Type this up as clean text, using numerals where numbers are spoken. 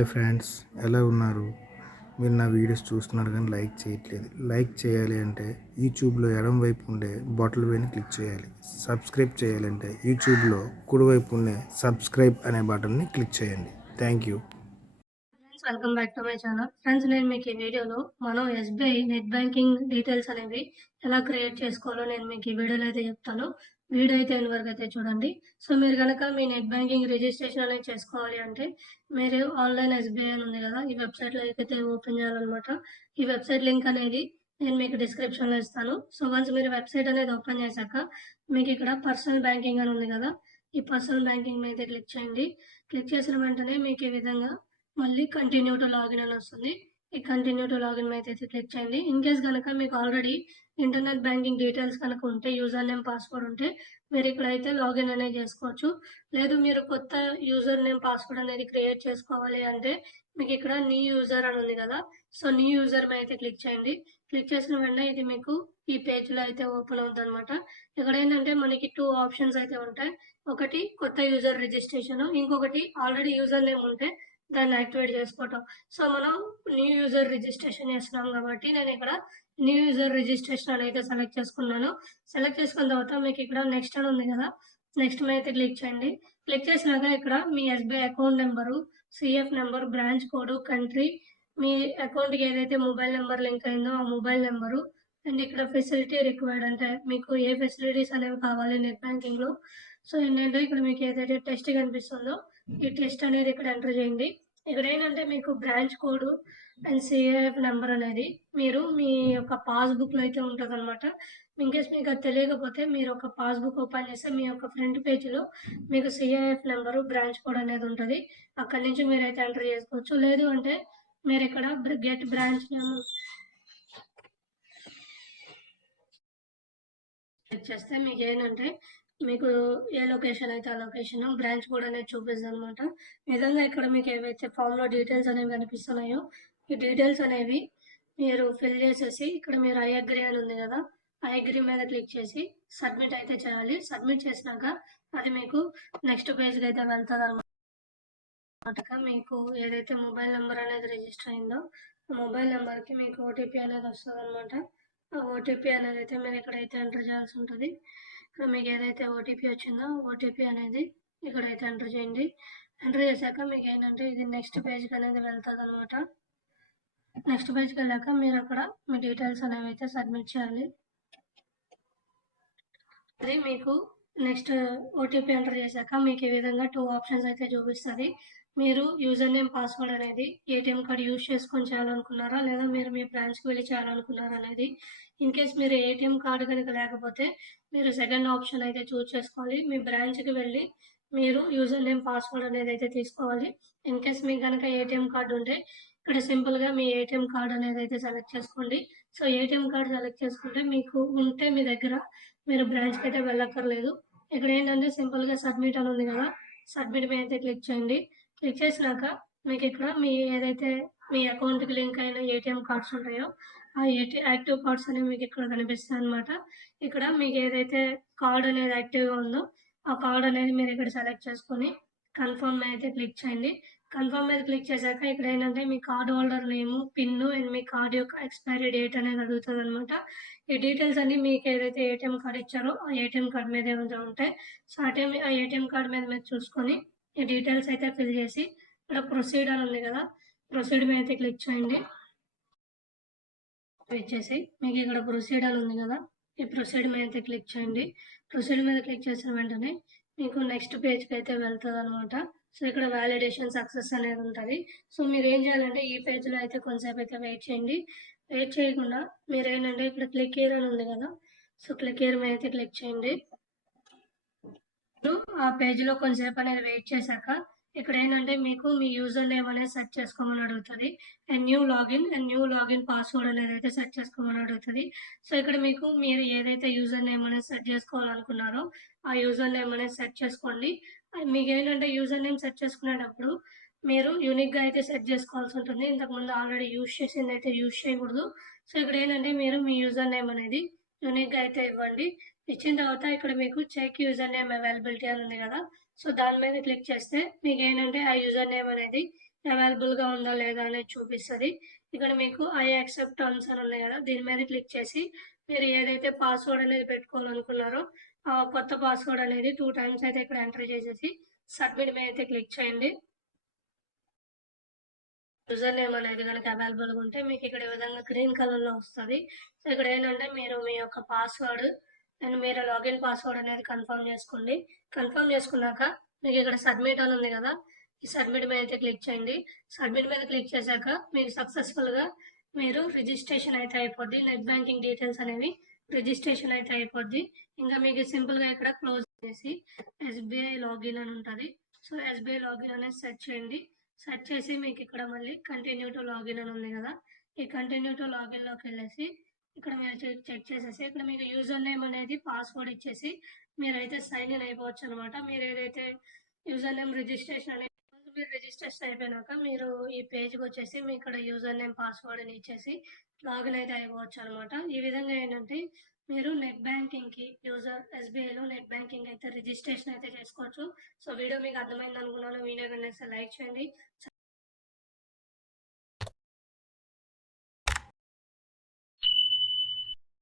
Hi friends, ఎలా ఉన్నారు? మీరు నా వీడియోస్ చూస్తున్నారు కానీ లైక్ చేయట్లేదు. లైక్ చేయాలి అంటే యూట్యూబ్లో ఎడమ వైపు ఉండే బాటిల్ పైన క్లిక్ చేయాలి. సబ్స్క్రైబ్ చేయాలంటే యూట్యూబ్లో కుడివైపు ఉండే సబ్స్క్రైబ్ అనే బటన్ని క్లిక్ చేయండి. Thank you. Welcome back to my channel. Friends, నేను మీకు ఈ వీడియోలో మనం ఎస్బీఐ నెట్ బ్యాంకింగ్ డీటెయిల్స్ అనేవి ఎలా క్రియేట్ చేసుకోవాలో నేను మీకు ఈ వీడియోలో అయితే చెప్తాను. వీడియో అయితే ఎండ్ వరకు అయితే చూడండి. సో మీరు కనుక మీ నెట్ బ్యాంకింగ్ రిజిస్ట్రేషన్ అనేది చేసుకోవాలి అంటే మీరు ఆన్లైన్ ఎస్బీఐ అని ఉంది కదా, ఈ వెబ్సైట్లో అయితే ఓపెన్ చేయాలన్నమాట. ఈ వెబ్సైట్ లింక్ అనేది నేను మీకు డిస్క్రిప్షన్లో ఇస్తాను. సో వన్స్ మీరు వెబ్సైట్ అనేది ఓపెన్ చేశాక మీకు ఇక్కడ పర్సనల్ బ్యాంకింగ్ అని ఉంది కదా, ఈ పర్సనల్ బ్యాంకింగ్ మీద క్లిక్ చేయండి. క్లిక్ చేసిన వెంటనే మీకు ఈ విధంగా మళ్ళీ కంటిన్యూ టు లాగిన్ అని వస్తుంది. ఈ కంటిన్యూ టు లాగిన్ మీద అయితే క్లిక్ చేయండి. ఇన్ కేస్ కనుక మీకు ఆల్రెడీ ఇంటర్నెట్ బ్యాంకింగ్ డీటెయిల్స్ కనుక ఉంటే, యూజర్ నేమ్ పాస్వర్డ్ ఉంటే మీరు ఇక్కడైతే లాగిన్ అనేది చేసుకోవచ్చు. లేదు మీరు కొత్త యూజర్ నేమ్ పాస్వర్డ్ అనేది క్రియేట్ చేసుకోవాలి అంటే మీకు ఇక్కడ న్యూ యూజర్ అని ఉంది కదా, సో న్యూ యూజర్ మీద అయితే క్లిక్ చేయండి. క్లిక్ చేసిన వెంటనే ఇది మీకు ఈ పేజ్లో అయితే ఓపెన్ అవుతుంది అనమాట. ఇక్కడ ఏంటంటే మనకి 2 ఆప్షన్స్ అయితే ఉంటాయి. ఒకటి కొత్త యూజర్ రిజిస్ట్రేషన్, ఇంకొకటి ఆల్రెడీ యూజర్ నేమ్ ఉంటే దాన్ని యాక్టివేట్ చేసుకోవటం. సో మనం న్యూ యూజర్ రిజిస్ట్రేషన్ చేస్తున్నాం కాబట్టి నేను ఇక్కడ న్యూ యూజర్ రిజిస్ట్రేషన్ అని అయితే సెలెక్ట్ చేసుకున్నాను. సెలెక్ట్ చేసుకున్న తర్వాత మీకు ఇక్కడ నెక్స్ట్ అని ఉంది కదా, నెక్స్ట్ మీద అయితే క్లిక్ చేయండి. క్లిక్ చేసినాక ఇక్కడ మీ SBI account number, CIF number, branch code, country, మీ అకౌంట్కి ఏదైతే మొబైల్ నెంబర్ లింక్ అయిందో ఆ మొబైల్ నెంబరు, అండ్ ఇక్కడ ఫెసిలిటీ రిక్వైర్డ్ అంటే మీకు ఏ ఫెసిలిటీస్ అనేవి కావాలి నెట్ బ్యాంకింగ్లో. సో ఏంటంటే ఇక్కడ మీకు ఏదైతే టెస్ట్ కనిపిస్తుందో ఈ టెస్ట్ అనేది ఇక్కడ ఎంటర్ చేయండి. ఇక్కడ ఏంటంటే మీకు branch code and CIF number అనేది మీరు మీ యొక్క పాస్బుక్లో అయితే ఉంటుంది అనమాట. ఇన్కేస్ మీకు అది తెలియకపోతే మీరు ఒక పాస్బుక్ ఓపెన్ చేస్తే మీ యొక్క ఫ్రంట్ పేజ్లో మీకు సిఐఎఫ్ నెంబరు, బ్రాంచ్ కోడ్ అనేది ఉంటుంది. అక్కడి నుంచి మీరైతే ఎంటర్ చేసుకోవచ్చు. లేదు అంటే మీరు ఇక్కడ గెట్ బ్రాంచ్ నేమ్ క్లిక్ చేస్తే మీకు ఏంటంటే మీకు ఏ లొకేషన్ అయితే ఆ లొకేషన్, బ్రాంచ్ కూడా అనేది చూపిస్తుంది అనమాట. విధంగా ఇక్కడ మీకు ఏవైతే ఫామ్లో డీటెయిల్స్ అనేవి కనిపిస్తున్నాయో ఈ డీటెయిల్స్ అనేవి మీరు ఫిల్ చేసేసి ఇక్కడ మీరు ఐ అగ్రీ అని ఉంది కదా, ఐ అగ్రీ మీద క్లిక్ చేసి సబ్మిట్ అయితే చేయాలి. సబ్మిట్ చేసినాక అది మీకు నెక్స్ట్ పేజ్కి అయితే వెళ్తుంది అనమాట. మీకు ఏదైతే మొబైల్ నెంబర్ అనేది రిజిస్టర్ అయిందో ఆ మొబైల్ నెంబర్కి మీకు ఓటీపీ అనేది వస్తుంది అనమాట. ఆ ఓటీపీ అనేది అయితే మీరు ఇక్కడైతే ఎంటర్ చేయాల్సి ఉంటుంది. ఇక్కడ మీకు ఏదైతే ఓటీపీ వచ్చిందో ఓటీపీ అనేది ఇక్కడైతే ఎంటర్ చేయండి. ఎంటర్ చేశాక మీకు ఏంటంటే ఇది నెక్స్ట్ పేజ్కి అనేది వెళ్తుంది అనమాట. నెక్స్ట్ పేజ్కి వెళ్ళాక మీరు అక్కడ మీ డీటెయిల్స్ అనేవి అయితే సబ్మిట్ చేయాలి. అది మీకు నెక్స్ట్ ఓటీపీ ఎంటర్ చేశాక మీకు ఈ విధంగా 2 ఆప్షన్స్ అయితే చూపిస్తుంది. మీరు యూజర్ నేమ్ పాస్వర్డ్ అనేది ఏటీఎం కార్డ్ యూజ్ చేసుకొని చేయాలనుకున్నారా లేదా మీరు మీ బ్రాంచ్కి వెళ్ళి చేయాలనుకున్నారా అనేది. ఇన్ కేస్ మీరు ఏటీఎం కార్డు కనుక లేకపోతే మీరు సెకండ్ ఆప్షన్ అయితే చూస్ చేసుకోవాలి. మీ బ్రాంచ్కి వెళ్ళి మీరు యూజర్ నేమ్ పాస్వర్డ్ అనేది అయితే తీసుకోవాలి. ఇన్ కేస్ మీకు కనుక ఏటీఎం కార్డు ఉంటే ఇక్కడ సింపుల్గా మీ ఏటీఎం కార్డ్ అనేది అయితే సెలెక్ట్ చేసుకోండి. సో ఏటీఎం కార్డ్ సెలెక్ట్ చేసుకుంటే మీకు ఉంటే మీ దగ్గర మీరు బ్రాంచ్కి అయితే వెళ్ళక్కర్లేదు. ఇక్కడ ఏంటంటే సింపుల్గా సబ్మిట్ అని ఉంది కదా, సబ్మిట్ మీద అయితే క్లిక్ చేయండి. క్లిక్ చేసినాక మీకు ఇక్కడ మీ ఏదైతే మీ అకౌంట్కి లింక్ అయిన ఏటీఎం కార్డ్స్ ఉంటాయో ఆ యాక్టివ్ కార్డ్స్ అనేవి మీకు ఇక్కడ కనిపిస్తాయి అనమాట. ఇక్కడ మీకు ఏదైతే కార్డ్ అనేది యాక్టివ్గా ఉందో ఆ కార్డ్ అనేది మీరు ఇక్కడ సెలెక్ట్ చేసుకొని కన్ఫర్మ్ మీద అయితే క్లిక్ చేయండి. కన్ఫర్మ్ మీద క్లిక్ చేశాక ఇక్కడ ఏంటంటే మీ card holder name, pin and మీ కార్డ్ యొక్క ఎక్స్పైరీ డేట్ అనేది అడుగుతుంది అనమాట. ఈ డీటెయిల్స్ అన్ని మీకు ఏదైతే ఏటీఎం కార్డ్ ఇచ్చారో ఆ ఏటీఎం కార్డ్ మీద ఏమైనా ఉంటాయి. సో ఆ ఏటీఎం కార్డ్ మీద మీరు చూసుకొని ఈ డీటెయిల్స్ అయితే ఫిల్ చేసి ఇక్కడ ప్రొసీడ్ అని ఉంది కదా, ప్రొసీడ్ మీద అయితే క్లిక్ చేయండి. వచ్చేసి మీకు ఇక్కడ ప్రొసీడ్ అని ఉంది కదా, ఈ ప్రొసీడ్ మీద అయితే క్లిక్ చేయండి. ప్రొసీడ్ మీద క్లిక్ చేసిన వెంటనే మీకు నెక్స్ట్ పేజ్కి అయితే వెళ్తుంది అనమాట. సో ఇక్కడ వ్యాలిడేషన్ సక్సెస్ అనేది ఉంటుంది. సో మీరు ఏం చేయాలంటే ఈ పేజ్లో అయితే కొంతసేపు అయితే వెయిట్ చేయండి. వెయిట్ చేయకుండా మీరు ఏంటంటే ఇక్కడ క్లిక్ హియర్ అని ఉంది కదా, సో క్లిక్ హియర్ మీద అయితే క్లిక్ చేయండి. ఆ పేజ్లో కొంతసేపు అనేది వెయిట్ చేశాక ఇక్కడ ఏంటంటే మీకు మీ యూజర్ నేమ్ అనేది సెట్ చేసుకోమని అడుగుతుంది. అండ్ న్యూ లాగిన్ పాస్వర్డ్ అనేది అయితే సెట్ చేసుకోమని అడుగుతుంది. సో ఇక్కడ మీకు మీరు ఏదైతే యూజర్ నేమ్ అనేది సెట్ చేసుకోవాలనుకున్నారో ఆ యూజర్ నేమ్ అనేది సెట్ చేసుకోండి. మీకు ఏంటంటే యూజర్ నేమ్ సెట్ చేసుకునేటప్పుడు మీరు యూనిక్గా అయితే సెట్ చేసుకోవాల్సి ఉంటుంది. ఇంతకుముందు ఆల్రెడీ యూజ్ చేసింది అయితే యూజ్ చేయకూడదు. సో ఇక్కడ ఏంటంటే మీరు మీ యూజర్ నేమ్ అనేది యూనిక్గా అయితే ఇవ్వండి. ఇచ్చిన తర్వాత ఇక్కడ మీకు చెక్ యూజర్ నేమ్ అవైలబిలిటీ అని ఉంది కదా, సో దాని మీద క్లిక్ చేస్తే మీకు ఏంటంటే ఆ యూజర్ నేమ్ అనేది అవైలబుల్‌గా ఉందా లేదా అనేది చూపిస్తది. ఇక్కడ మీకు ఐ యాక్సెప్ట్ టర్మ్స్ అని ఉన్నాయి గదా! దీని మీద క్లిక్ చేసి మీరు ఏదైతే పాస్‌వర్డ్ అనేది పెట్టుకోవాలనుకున్నారో ఆ కొత్త పాస్‌వర్డ్ అనేది 2 టైమ్స్ అయితే ఇక్కడ ఎంటర్ చేసేసి సబ్మిట్ మీద అయితే క్లిక్ చేయండి. యూజర్ నేమ్ అనేది గనక అవైలబుల్‌గా ఉంటే మీకిక్కడ ఈ విధంగా గ్రీన్ కలర్‌లో వస్తది. సో, ఇక్కడేంటంటే మీరు మీ యొక్క పాస్‌వర్డ్ అండ్ మీరు లాగిన్ పాస్‌వర్డ్ అనేది కన్ఫర్మ్ చేసుకోండి. కన్ఫర్మ్ చేసుకున్నాక మీకిక్కడ సబ్మిట్ అని ఉంది గదా! ఈ సబ్మిట్ మీద అయితే క్లిక్ చేయండి. సబ్మిట్ మీద క్లిక్ చేశాక మీకు సక్సెస్‌ఫుల్‌గా మీరు రిజిస్ట్రేషన్ అయితే అయిపోద్ది. నెట్ బ్యాంకింగ్ డీటెయిల్స్ అనేవి రిజిస్ట్రేషన్ అయితే అయిపోద్ది. ఇంకా మీకు సింపుల్‌గా ఇక్కడ క్లోజ్ చేసి ఎస్‌బీఐ లాగిన్ అని ఉంటది. సో, ఎస్‌బీఐ లాగిన్ అనేది సెట్ చేయండి. సెర్చ్ చేసి మీకు ఇక్కడ మళ్ళీ కంటిన్యూ టు లాగిన్ అని ఉంది కదా! ఈ కంటిన్యూ టు లాగిన్‌లోకెళ్ళేసి ఇక్కడ మీరు చెక్ చేసేసి ఇక్కడ మీకు యూజర్ నేమ్ అనేది పాస్వర్డ్ ఇచ్చేసి మీరైతే సైన్ ఇన్ అయిపోవచ్చనమాట. మీరేదైతే యూజర్ నేమ్ రిజిస్ట్రేషన్ అనేది మీరు రిజిస్ట్రేషన్ అయిపోయినాక మీరు ఈ పేజ్‌కొచ్చేసి మీ ఇక్కడ యూజర్ నేమ్ పాస్వర్డ్‌ని ఇచ్చేసి లాగిన్ అయితే అయిపోవచ్చనమాట. ఈ విధంగా ఏంటంటే మీరు నెట్ బ్యాంకింగ్‌కి ఎస్‌బీఐలో నెట్ బ్యాంకింగ్ అయితే రిజిస్ట్రేషన్ అయితే చేసుకోవచ్చు. సో, వీడియో మీకు అర్థమైందనుకున్నాను. వీడియో కనుక నచ్చితే లైక్ చేయండి.